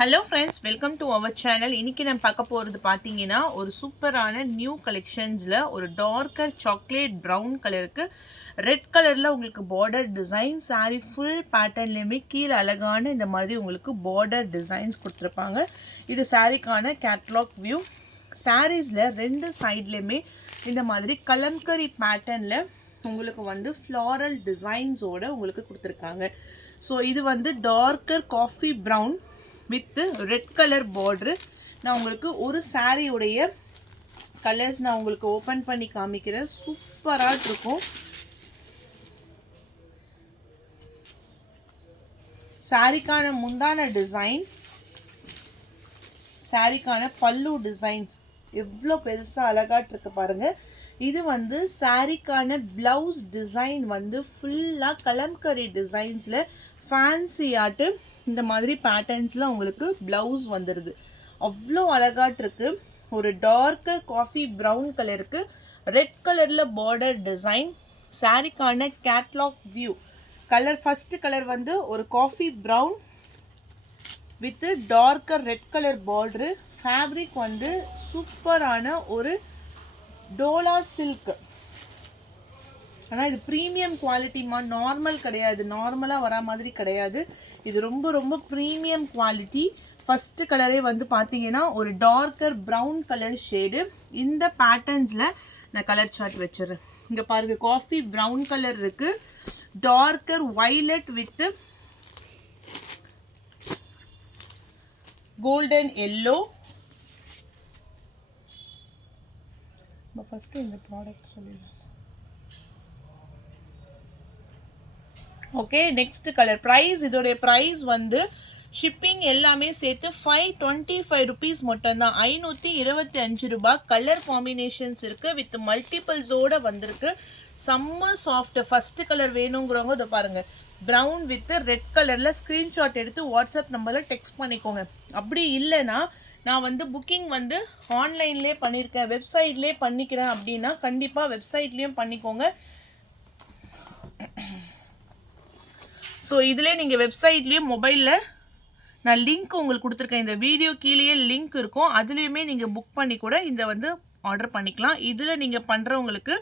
Hello friends, welcome to our channel. இன்னைக்கு நான் பார்க்க போறது பாத்தீங்கன்னா ஒரு சூப்பரான நியூ கலெக்ஷன்ஸ்ல ஒரு டார்க்கர் சாக்லேட் பிரவுன் கலருக்கு ரெட் கலர்ல உங்களுக்கு பார்டர் டிசைன் saree full பேட்டர்ன்லயே கீழ அழகான இந்த மாதிரி உங்களுக்கு பார்டர் டிசைன்ஸ் கொடுத்திருப்பாங்க. இது சாரீக்கான கேட்டலாக் வியூ. சாரீஸ்ல ரெண்டு சைடுலயுமே இந்த மாதிரி கலம்கரி பேட்டர்ன்ல உங்களுக்கு வந்து ஃப்ளாரல் டிசைன்ஸோட உங்களுக்கு கொடுத்திருக்காங்க. ஸோ இது வந்து darker coffee brown with red color border. நான் உங்களுக்கு ஒரு saree உடைய கலர்ஸ் நான் உங்களுக்கு ஓபன் பண்ணி காமிக்கிறேன். சூப்பரா இருக்கும். சாரிக்கான முந்தான டிசைன், சாரிக்கான பல்லு டிசைன்ஸ் எவ்வளவு பெருசா அழகா இருக்கு பாருங்க. இது வந்து சாரிக்கான பிளவுஸ் டிசைன் வந்து ஃபுல்லா கலம்கரி டிசைன்ஸ்ல ஃபேன்சி ஆட்டு இந்த மாதிரி பேட்டர்ன்ஸ்ல உங்களுக்கு பிளவுஸ் வந்துருது. அவ்வளோ அழகாட்டு இருக்கு. ஒரு டார்க்கர் காஃபி பிரவுன் கலருக்கு ரெட் கலர்ல பார்டர் டிசைன். சாரிக்கான catalogue view. Colour first colour வந்து ஒரு coffee brown with darker red colour border. Fabric வந்து சூப்பரான ஒரு டோலா சில்க். ஆனால் இது ப்ரீமியம் குவாலிட்டிமா, நார்மல் கிடையாது, நார்மலாக வரா மாதிரி கிடையாது. இது ரொம்ப ரொம்ப ப்ரீமியம் குவாலிட்டி. ஃபர்ஸ்ட் கலரே வந்து பார்த்தீங்கன்னா ஒரு டார்க்கர் ப்ரௌன் கலர் ஷேடு. இந்த பேட்டர்ன்ஸில் நான் கலர் சார்ட் வச்சிடுறேன். இங்கே பாருங்க, காஃபி ப்ரௌன் கலர் இருக்கு, darker violet with golden yellow. First இந்த ப்ராடக்ட் சொல்லிடுறேன். Okay, next colour. ப்ரைஸ், இதோடைய ப்ரைஸ் வந்து ஷிப்பிங் எல்லாமே சேர்த்து 525 ருபீஸ் மட்டும்தான். 525 ரூபாய். கலர் காம்பினேஷன்ஸ் இருக்கு வித் மல்டிபிள்ஸோட வந்திருக்கு. செம்ம சாஃப்ட். ஃபர்ஸ்ட் கலர் வேணுங்கிறவங்க இதை பாருங்க, ப்ரௌன் வித் ரெட் கலர்ல ஸ்கிரீன்ஷாட் எடுத்து வாட்ஸ்அப் நம்பர்ல டெக்ஸ்ட் பண்ணிக்கோங்க. அப்படி இல்லைன்னா நான் வந்து புக்கிங் வந்து ஆன்லைன்லேயே பண்ணியிருக்கேன், வெப்சைட்லேயே பண்ணிக்கிறேன் அப்படின்னா கண்டிப்பாக வெப்சைட்லேயும் பண்ணிக்கோங்க. ஸோ இதிலே நீங்கள் வெப்சைட்லேயும் மொபைலில் நான் லிங்க் உங்களுக்கு கொடுத்துருக்கேன். இந்த வீடியோ கீழேயே லிங்க் இருக்கும், அதுலேயுமே நீங்கள் புக் பண்ணி கூட இந்த வந்து ஆர்டர் பண்ணிக்கலாம். இதில் நீங்கள் பண்ணுறவங்களுக்கு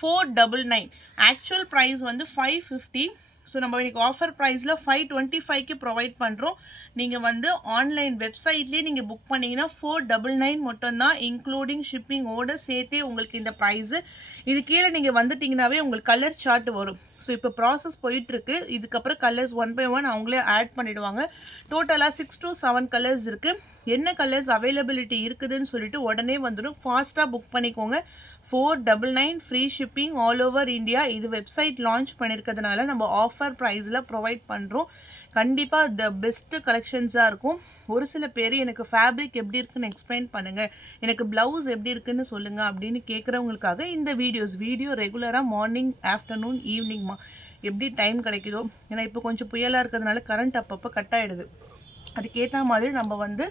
499. ஆக்சுவல் ப்ரைஸ் வந்து 550. ஸோ நம்ம இன்றைக்கி ஆஃபர் ப்ரைஸில் 525க்கு ப்ரொவைட் பண்ணுறோம். நீங்கள் வந்து ஆன்லைன் வெப்சைட்லேயே நீங்கள் புக் பண்ணிங்கன்னா 499 மட்டும்தான், இன்க்ளூடிங் ஷிப்பிங்கோடு சேர்த்தே உங்களுக்கு இந்த ப்ரைஸு. இது கீழே நீங்கள் வந்துட்டிங்கனாவே உங்களுக்கு கலர் சார்ட் வரும். ஸோ இப்போ ப்ராசஸ் போயிட்டுருக்கு. இதுக்கப்புறம் கலர்ஸ் 1 by 1 அவங்களே ஆட் பண்ணிவிடுவாங்க. டோட்டலாக 6 to 7 கலர்ஸ் இருக்குது. என்ன கலர்ஸ் அவைலபிலிட்டி இருக்குதுன்னு சொல்லிட்டு உடனே வந்துடும். ஃபாஸ்ட்டாக புக் பண்ணிக்கோங்க. 499 free shipping all over India. இது வெப்சைட் லான்ச் பண்ணியிருக்கிறதுனால நம்ம ஆஃபர் ப்ரைஸில் ப்ரொவைட் பண்ணுறோம். கண்டிப்பாக த பெஸ்ட்டு கலெக்ஷன்ஸாக இருக்கும். ஒரு சில பேர் எனக்கு ஃபேப்ரிக் எப்படி இருக்குன்னு எக்ஸ்பிளைன் பண்ணுங்கள், எனக்கு ப்ளவுஸ் எப்படி இருக்குன்னு சொல்லுங்கள் அப்படின்னு கேட்குறவங்களுக்காக இந்த வீடியோ ரெகுலராக மார்னிங், ஆஃப்டர்நூன், ஈவினிங்மா எப்படி டைம் கிடைக்குதோ. ஏன்னா இப்போ கொஞ்சம் புயலாக இருக்கிறதுனால கரண்ட் அப்பப்போ கட் ஆகிடுது. அதுக்கேற்ற மாதிரி நம்ம வந்து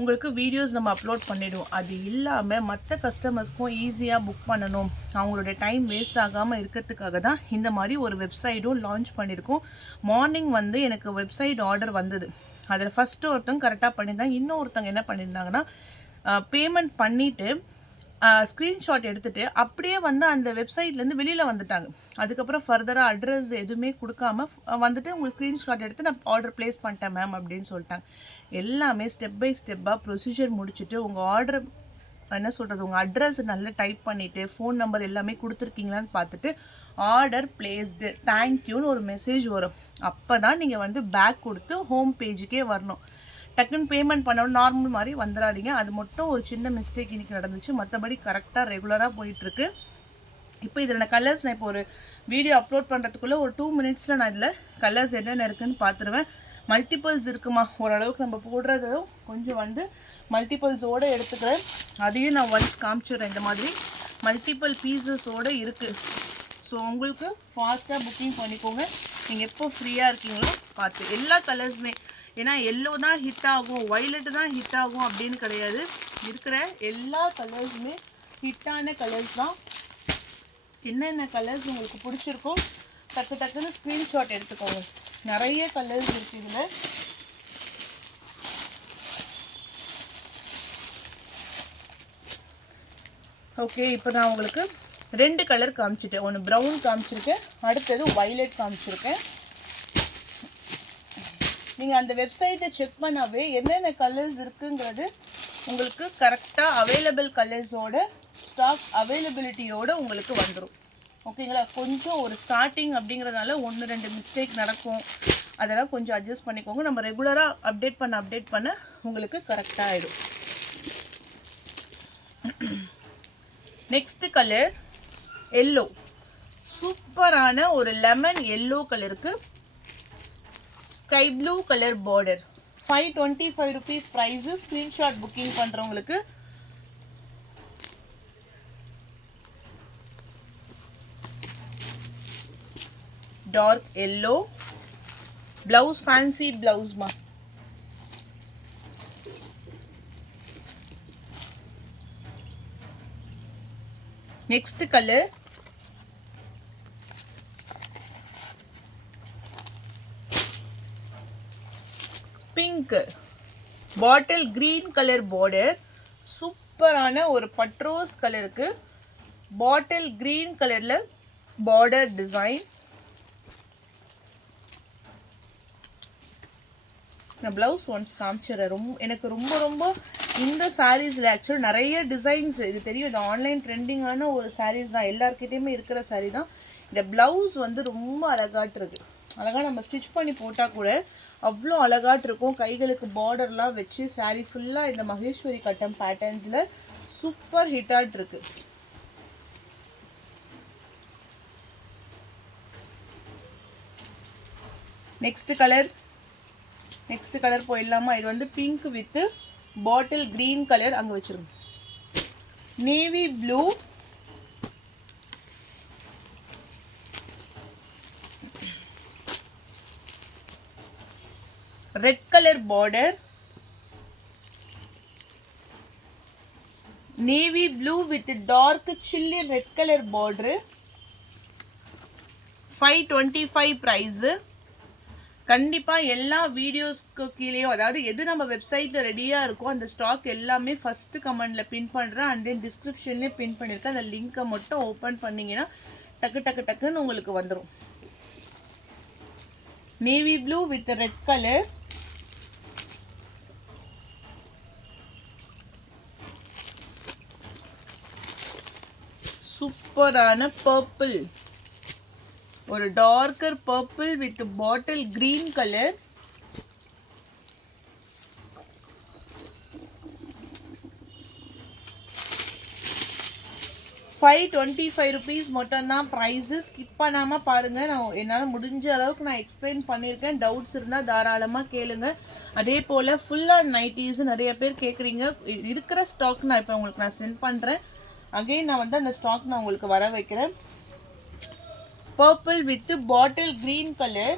உங்களுக்கு வீடியோஸ் நம்ம அப்லோட் பண்ணிவிடுவோம். அது இல்லாமல் மற்ற கஸ்டமர்ஸ்க்கும் ஈஸியாக புக் பண்ணணும், அவங்களுடைய டைம் வேஸ்ட் ஆகாமல் இருக்கிறதுக்காக தான் இந்த மாதிரி ஒரு வெப்சைட்டும் லான்ச் பண்ணியிருக்கோம். மார்னிங் வந்து எனக்கு வெப்சைட் ஆர்டர் வந்தது. அதில் ஃபஸ்ட்டு ஒருத்தவங்க கரெக்டாக பண்ணியிருந்தாங்க. இன்னொருத்தவங்க என்ன பண்ணியிருந்தாங்கன்னா பேமெண்ட் பண்ணிவிட்டு ஸ்க்ரீன்ஷாட் எடுத்துகிட்டு அப்படியே வந்து அந்த வெப்சைட்லேருந்து வெளியில் வந்துட்டாங்க. அதுக்கப்புறம் ஃபர்தராக அட்ரஸ் எதுவுமே கொடுக்காம வந்துட்டு உங்களுக்கு ஸ்க்ரீன்ஷாட் எடுத்து நான் ஆர்டர் ப்ளேஸ் பண்ணிட்டேன் மேம் அப்படின்னு சொல்லிட்டாங்க. எல்லாமே ஸ்டெப் பை ஸ்டெப்பாக ப்ரொசீஜர் முடிச்சுட்டு உங்கள் ஆர்டர் என்ன சொல்கிறது, உங்கள் அட்ரஸ் நல்லா டைப் பண்ணிவிட்டு ஃபோன் நம்பர் எல்லாமே கொடுத்துருக்கீங்களான்னு பார்த்துட்டு ஆர்டர் பிளேஸ்டு தேங்க்யூன்னு ஒரு மெசேஜ் வரும். அப்போ தான் நீங்கள் வந்து பேக் கொடுத்து ஹோம் பேஜுக்கே வரணும். டக்குன்னு பேமெண்ட் பண்ணணும் நார்மல் மாதிரி வந்துடாதீங்க. அது மட்டும் ஒரு சின்ன மிஸ்டேக் இன்றைக்கி நடந்துச்சு. மற்றபடி கரெக்டாக ரெகுலராக போயிட்டுருக்கு. இப்போ இதில் நான் கலர்ஸ், நான் இப்போ ஒரு வீடியோ அப்லோட் பண்ணுறதுக்குள்ளே ஒரு 2 minutesல நான் இதில் கலர்ஸ் என்னென்ன இருக்குதுன்னு பார்த்துருவேன். மல்டிபிள்ஸ் இருக்குமா, ஓரளவுக்கு நம்ம போடுறதும் கொஞ்சம் வந்து மல்டிபிள்ஸோடு எடுத்துக்கிறேன். அதையும் நான் ஒன்ஸ் காமிச்சிடுறேன். இந்த மாதிரி மல்டிபிள் பீசஸோடு இருக்குது. ஸோ உங்களுக்கு ஃபாஸ்ட்டாக புக்கிங் பண்ணிக்கோங்க. நீங்கள் எப்போ ஃப்ரீயாக இருக்கீங்களோ பார்த்து எல்லா கலர்ஸுமே. ஏன்னா எல்லோ தான் ஹிட் ஆகும், வைலட்டு தான் ஹிட் ஆகும் அப்படின்னு கிடையாது. இருக்கிற எல்லா கலர்ஸுமே ஹிட்டான கலர்ஸ் தான். என்னென்ன கலர்ஸ் உங்களுக்கு பிடிச்சிருக்கோ டக்குன்னு ஸ்க்ரீன்ஷாட் எடுத்துக்கோங்க. நிறைய கலர்ஸ் இருக்குது இதில். ஓகே, இப்போ நான் உங்களுக்கு 2 கலர் காமிச்சிட்டேன். ஒன்று ப்ரௌன் காமிச்சிருக்கேன், அடுத்தது வைலட் காமிச்சிருக்கேன். நீங்கள் அந்த வெப்சைட்டை செக் பண்ணாவே என்னென்ன கலர்ஸ் இருக்குங்கிறது உங்களுக்கு கரெக்டாக அவைலபிள் கலர்ஸோட ஸ்டாக் அவைலபிலிட்டியோடு உங்களுக்கு வந்துடும். ஓகேங்களா? கொஞ்சம் ஒரு ஸ்டார்டிங் அப்படிங்கிறதுனால 1-2 மிஸ்டேக் நடக்கும். அதெல்லாம் கொஞ்சம் அட்ஜஸ்ட் பண்ணிக்கோங்க. நம்ம ரெகுலராக அப்டேட் பண்ண உங்களுக்கு கரெக்டாக ஆகிடும். Next colour yellow. சூப்பரான ஒரு லெமன் எல்லோ கலருக்கு sky blue colour border. 525 rupees price. Screenshot booking பண்ணுறவங்களுக்கு டார்க் எல்லோ ப்ளவுஸ், ஃபேன்சி ப்ளவுஸ்மா. Next colour pink bottle green colour border. சூப்பரான ஒரு பட்ரோஸ் கலருக்கு பாட்டில் கிரீன் கலர்ல பார்டர் டிசைன். நான் ப்ளவுஸ் ஒன்ஸ் காமிச்சிடுறேன். எனக்கு ரொம்ப இந்த சாரீஸில் ஆக்சுவலாக நிறைய டிசைன்ஸ் இது தெரியும். இது ஆன்லைன் ட்ரெண்டிங்கான ஒரு சாரீஸ் தான், எல்லாருக்கிட்டையுமே இருக்கிற சாரீ தான். இந்த ப்ளவுஸ் வந்து ரொம்ப அழகாட்டிருக்கு. அழகாக நம்ம ஸ்டிச் பண்ணி போட்டால் கூட அவ்வளோ அழகாட்டிருக்கும். கைகளுக்கு பார்டர்லாம் வச்சு சாரீ ஃபுல்லாக இந்த மகேஸ்வரி கட்டம் பேட்டர்ன்ஸில் சூப்பர் ஹிட்டாகிட்ருக்கு. நெக்ஸ்ட் கலர் போயிடலாமா? இது வந்து pink with bottle green colour. அங்கே வச்சிருங்க. Navy blue, red colour border. Navy blue with dark chilli red colour border. 525 price. கண்டிப்பாக எல்லா வீடியோஸ்க்கு கீழேயும், அதாவது எது நம்ம வெப்சைட்டில் ரெடியாக இருக்கோ அந்த ஸ்டாக் எல்லாமே ஃபஸ்ட்டு கமெண்டில் பின் பண்ணுறேன். அண்ட் தென் டிஸ்கிரிப்ஷன்லேயே பின் பண்ணியிருக்கேன். அந்த லிங்க்கை மட்டும் ஓப்பன் பண்ணிங்கன்னா டக்குன்னு உங்களுக்கு வந்துடும். Navy blue with red colour. சூப்பரான பர்பிள், ஒரு darker purple with bottle green colour. ₹525 மட்டும்தான் ப்ரைஸு. ஸ்கிப் பண்ணாமல் பாருங்கள். நான் என்னால் முடிஞ்ச அளவுக்கு நான் எக்ஸ்பிளைன் பண்ணியிருக்கேன். டவுட்ஸ் இருந்தால் தாராளமாக கேளுங்க. அதே போல் ஃபுல்லாக நைட்டிஸு நிறைய பேர் கேட்குறீங்க. இருக்கிற ஸ்டாக் நான் இப்போ உங்களுக்கு நான் சென்ட் பண்ணுறேன். அகைன் நான் வந்து அந்த ஸ்டாக் நான் உங்களுக்கு வர வைக்கிறேன். Purple with bottle green color.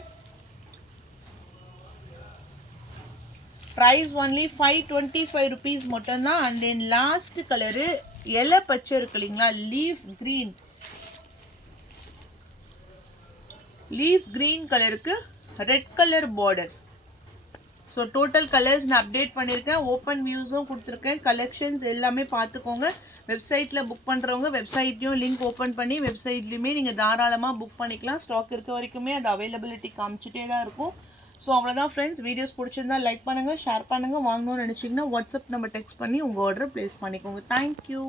Price only ₹525 மட்டும்தான். And then last color yellow பச்சை இருக்கு இல்லைங்களா, லீஃப் கிரீன் கலருக்கு red colour border. So total colours நான் அப்டேட் பண்ணியிருக்கேன். ஓப்பன் வியூஸும் கொடுத்துருக்கேன். கலெக்ஷன்ஸ் எல்லாமே பார்த்துக்கோங்க. வெப்சைட்டில் புக் பண்ணுறவங்க வெப்சைட்லையும் லிங்க் ஓப்பன் பண்ணி வெப்சைட்லையுமே நீங்கள் தாராளமாக புக் பண்ணிக்கலாம். ஸ்டாக் இருக்க வரைக்குமே அது அவைலபிலிட்டி காமிச்சிட்டே தான் இருக்கும். ஸோ அவ்வளோதான் ஃப்ரெண்ட்ஸ். வீடியோஸ் பிடிச்சிருந்தா லைக் பண்ணுங்கள், ஷேர் பண்ணுங்கள். வாங்கணும்னு நினச்சிங்கன்னா வாட்ஸ்அப் நம்பர் டெக்ஸ்ட் பண்ணி உங்கள் ஆர்டரை ப்ளேஸ் பண்ணிக்கோங்க. தேங்க்யூ.